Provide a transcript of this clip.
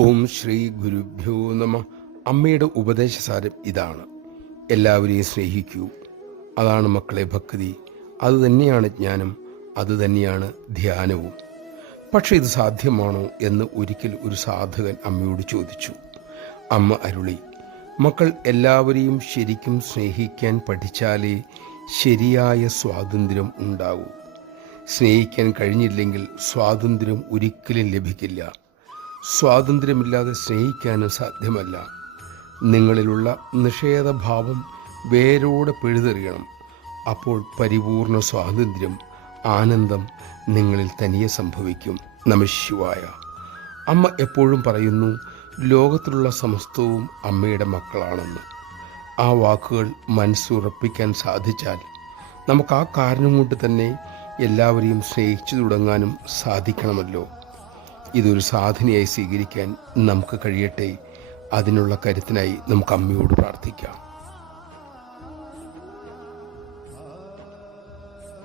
ഓം ശ്രീ ഗുരുഭ്യോ നമ. അമ്മയുടെ ഉപദേശസാരം ഇതാണ്: എല്ലാവരെയും സ്നേഹിക്കൂ. അതാണ് മക്കളെ ഭക്തി, അതുതന്നെയാണ് ജ്ഞാനം, അതുതന്നെയാണ് ധ്യാനവും. പക്ഷെ ഇത് സാധ്യമാണോ എന്ന് ഒരിക്കൽ ഒരു സാധകൻ അമ്മയോട് ചോദിച്ചു. അമ്മ അരുളി: മക്കൾ എല്ലാവരെയും ശരിക്കും സ്നേഹിക്കാൻ പഠിച്ചാലേ ശരിയായ സ്വാതന്ത്ര്യം ഉണ്ടാകൂ. സ്നേഹിക്കാൻ കഴിഞ്ഞില്ലെങ്കിൽ സ്വാതന്ത്ര്യം ഒരിക്കലും ലഭിക്കില്ല. സ്വാതന്ത്ര്യമില്ലാതെ സ്നേഹിക്കാനും സാധ്യമല്ല. നിങ്ങളിലുള്ള നിഷേധഭാവം വേരോടെ പിഴുതെറിയണം. അപ്പോൾ പരിപൂർണ സ്വാതന്ത്ര്യം, ആനന്ദം നിങ്ങളിൽ തനിയെ സംഭവിക്കും. നമഃശിവായ. അമ്മ എപ്പോഴും പറയുന്നു, ലോകത്തിലുള്ള സമസ്തവും അമ്മയുടെ മക്കളാണെന്ന്. ആ വാക്കുകൾ മനസ്സുറപ്പിക്കാൻ സാധിച്ചാൽ നമുക്ക് ആ കാരണം കൊണ്ട് തന്നെ എല്ലാവരെയും സ്നേഹിച്ചു തുടങ്ങാനും സാധിക്കണമല്ലോ. ഇതൊരു സാധനയായി സ്വീകരിക്കാൻ നമുക്ക് കഴിയട്ടെ. അതിനുള്ള കരുത്തിനായി നമുക്ക് അമ്മയോട് പ്രാർത്ഥിക്കാം.